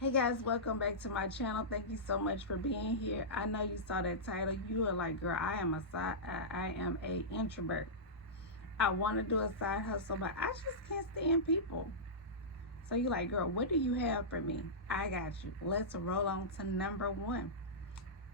Hey guys, welcome back to my channel. Thank you so much for being here. I know you saw that title. You are like, girl, I am a introvert. I want to do a side hustle, but I just can't stand people. So you're like, girl, what do you have for me? I got you. Let's roll on to number one.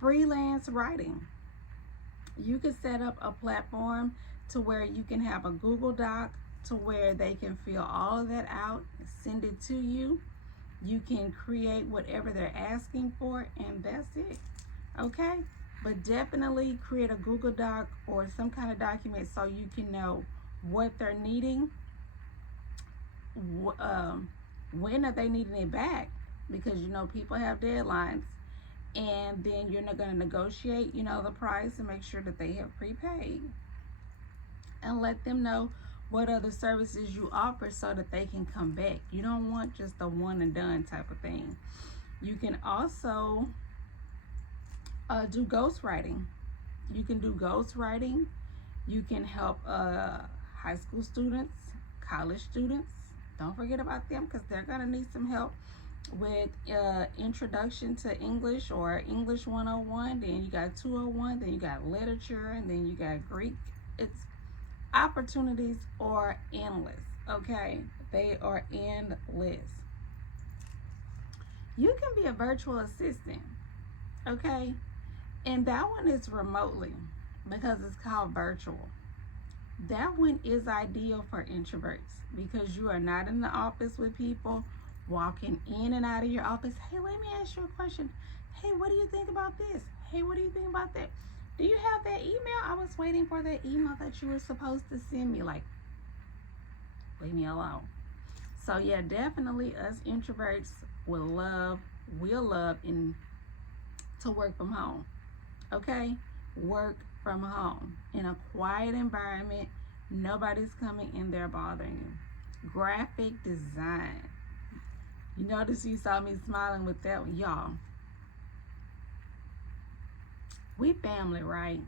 Freelance writing. You can set up a platform to where you can have a Google Doc to where they can fill all of that out, send it to you. You can create whatever they're asking for, and that's it. Okay? But definitely create a Google Doc or some kind of document so you can know what they're needing, when are they needing it back, because you know people have deadlines, and then you're not going to negotiate, the price and make sure that they have prepaid, and let them know what other services you offer so that they can come back. You don't want just a one and done type of thing. You can also do ghostwriting. You can do ghostwriting. You can help high school students, college students. Don't forget about them because they're going to need some help with introduction to English or English 101. Then you got 201. Then you got literature, and then you got Greek. Opportunities are endless. Okay, they are endless. You can be a virtual assistant. Okay, and that one is remotely because it's called virtual. That one is ideal for introverts because you are not in the office with people, walking in and out of your office. Hey, let me ask you a question. Hey, what do you think about this? Hey, what do you think about that? Do you have that email? I was waiting for that email that you were supposed to send me. Like, leave me alone. So yeah, definitely us introverts will love to work from home. Okay? Work from home in a quiet environment. Nobody's coming in there bothering you. Graphic design. You notice you saw me smiling with that one, y'all. We family, right?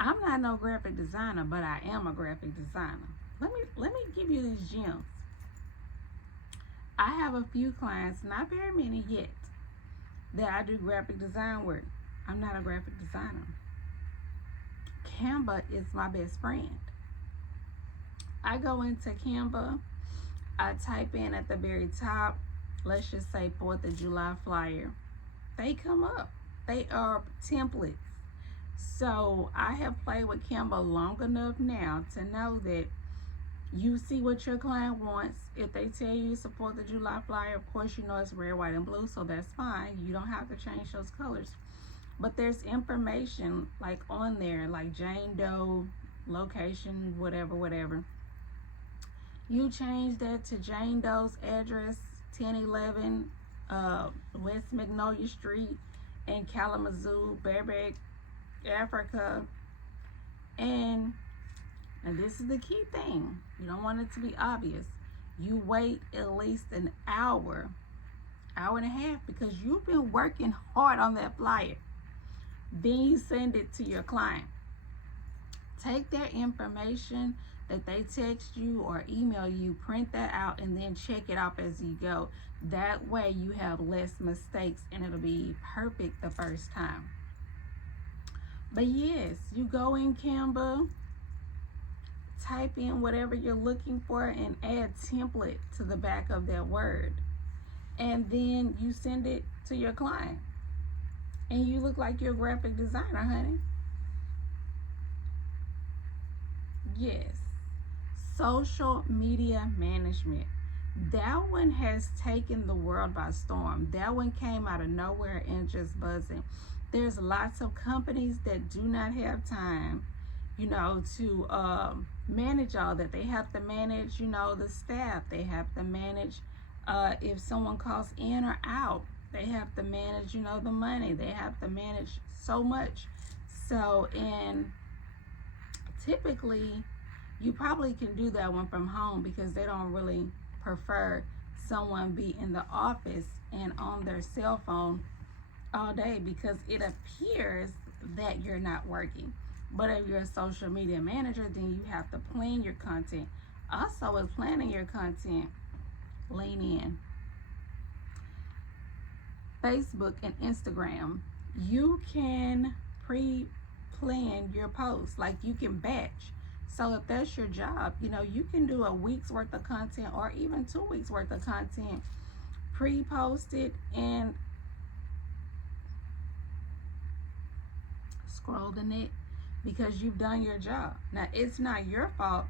I'm not no graphic designer, but I am a graphic designer. Let me give you these gems. I have a few clients, not very many yet, that I do graphic design work. I'm not a graphic designer. Canva is my best friend. I go into Canva, I type in at the very top, let's just say 4th of July flyer. They come up. They are templates. So I have played with Canva long enough now to know that you see what your client wants. If they tell you it's a 4th of July flyer, of course you know it's red, white, and blue, so that's fine. You don't have to change those colors. But there's information like on there, like Jane Doe, location, whatever. You change that to Jane Doe's address, 1011 West Magnolia Street in Kalamazoo, Bareback, Africa. And this is the key thing. You don't want it to be obvious. You wait at least an hour and a half, because you've been working hard on that flyer. Then you send it to your client. Take their information that they text you or email you, print that out, and then check it off as you go. That way you have less mistakes and it'll be perfect the first time. But yes, you go in Canva, type in whatever you're looking for, and add template to the back of that word. And then you send it to your client. And you look like you're a graphic designer, honey. Yes. Social media management. That one has taken the world by storm. That one came out of nowhere and just buzzing. There's lots of companies that do not have time, to manage all that. They have to manage, the staff. They have to manage if someone calls in or out. They have to manage, the money. They have to manage so much. So, and typically, you probably can do that one from home because they don't really prefer someone be in the office and on their cell phone all day, because it appears that you're not working. But if you're a social media manager, then you have to plan your content. Also, with planning your content, lean in. Facebook and Instagram, you can pre-plan your posts. Like, you can batch. So if that's your job, you can do a week's worth of content or even 2 weeks worth of content, pre-post it and scroll the net, because you've done your job. Now, it's not your fault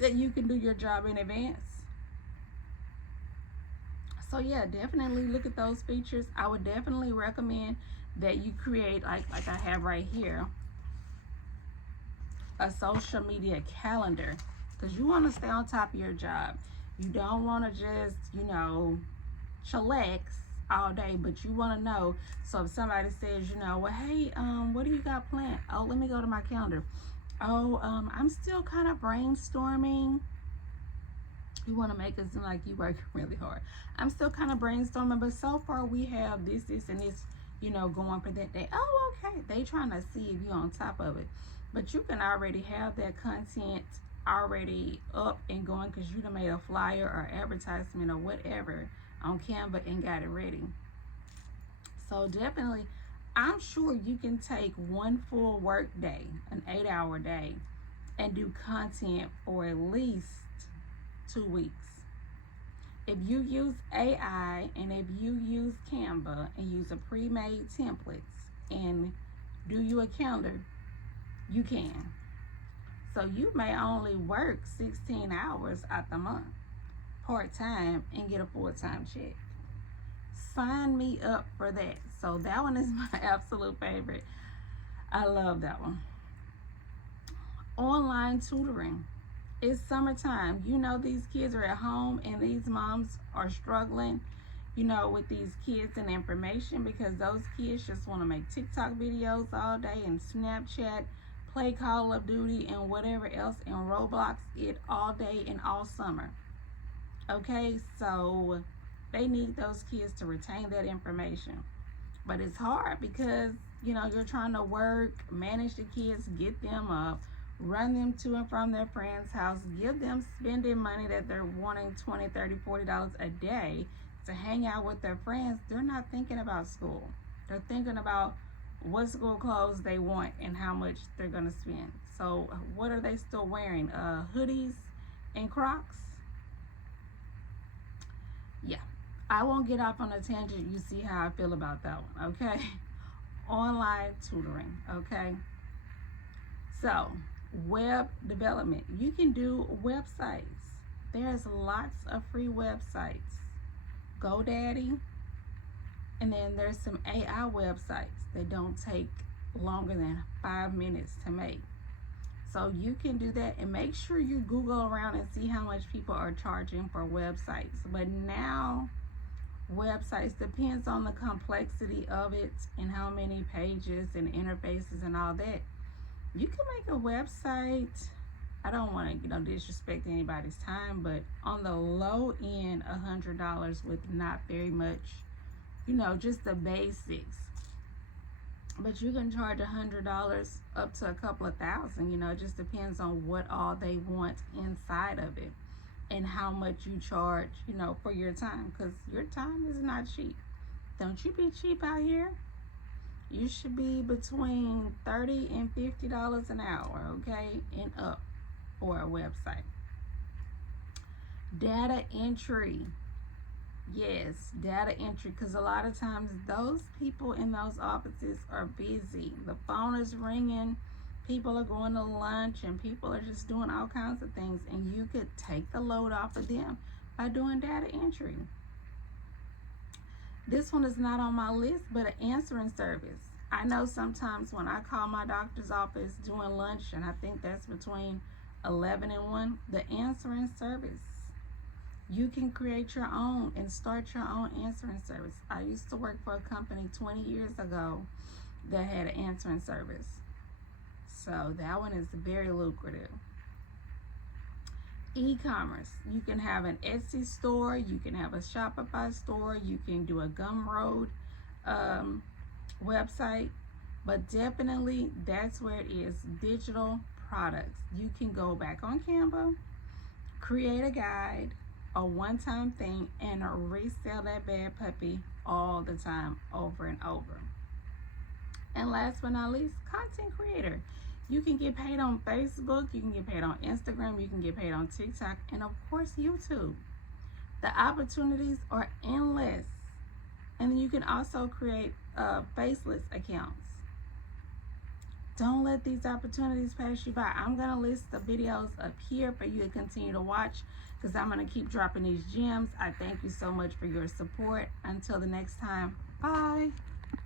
that you can do your job in advance. So yeah, definitely look at those features. I would definitely recommend that you create, like I have right here, a social media calendar, because you want to stay on top of your job. You don't want to just, chillax all day, but you want to know. So if somebody says, well, hey, what do you got planned? Oh, let me go to my calendar. Oh, I'm still kind of brainstorming. You want to make it seem like you work really hard. I'm still kind of brainstorming, but so far we have this, and this, going for that day. Oh, okay. They trying to see if you're on top of it. But you can already have that content already up and going, because you done made a flyer or advertisement or whatever on Canva and got it ready. So definitely, I'm sure you can take one full work day, an 8-hour day, and do content for at least 2 weeks. If you use AI and if you use Canva and use a pre-made templates and do you a calendar, you can. So you may only work 16 hours out the month, part-time, and get a full-time check. Sign me up for that. So that one is my absolute favorite. I love that one. Online tutoring. It's summertime. These kids are at home and these moms are struggling, with these kids and information, because those kids just want to make TikTok videos all day and Snapchat, play Call of Duty and whatever else, and Roblox it all day and all summer. Okay, so they need those kids to retain that information. But it's hard because, you're trying to work, manage the kids, get them up, run them to and from their friend's house, give them spending money that they're wanting $20, $30, $40 a day to hang out with their friends. They're not thinking about school. They're thinking about what school clothes they want and how much they're going to spend. So what are they still wearing? Hoodies and Crocs? Yeah, I won't get off on a tangent. You see how I feel about that one, okay? Online tutoring, okay? So, web development. You can do websites. There's lots of free websites. GoDaddy. And then there's some AI websites that don't take longer than 5 minutes to make. So you can do that, and make sure you Google around and see how much people are charging for websites. But now, websites, depends on the complexity of it and how many pages and interfaces and all that. You can make a website, I don't want to disrespect anybody's time, but on the low end, $100 with not very much, just the basics. But you can charge $100 up to a couple of thousand. It just depends on what all they want inside of it and how much you charge, for your time, because your time is not cheap. Don't you be cheap out here. You should be between $30 and $50 an hour, okay, and up for a website. Data entry. Yes, data entry, because a lot of times those people in those offices are busy. The phone is ringing, people are going to lunch, and people are just doing all kinds of things, and you could take the load off of them by doing data entry. This one is not on my list, but an answering service. I know sometimes when I call my doctor's office during lunch, and I think that's between 11 and 1, the answering service. You can create your own and start your own answering service. I used to work for a company 20 years ago that had an answering service. So that one is very lucrative. E-commerce. You can have an Etsy store. You can have a Shopify store. You can do a Gumroad website. But definitely that's where it is. Digital products. You can go back on Canva, create a guide, a one-time thing, and resell that bad puppy all the time, over and over. And last but not least, content creator. You can get paid on Facebook, you can get paid on Instagram, you can get paid on TikTok, and of course YouTube. The opportunities are endless. And then you can also create faceless accounts. Don't let these opportunities pass you by. I'm going to list the videos up here for you to continue to watch, because I'm going to keep dropping these gems. I thank you so much for your support. Until the next time, bye.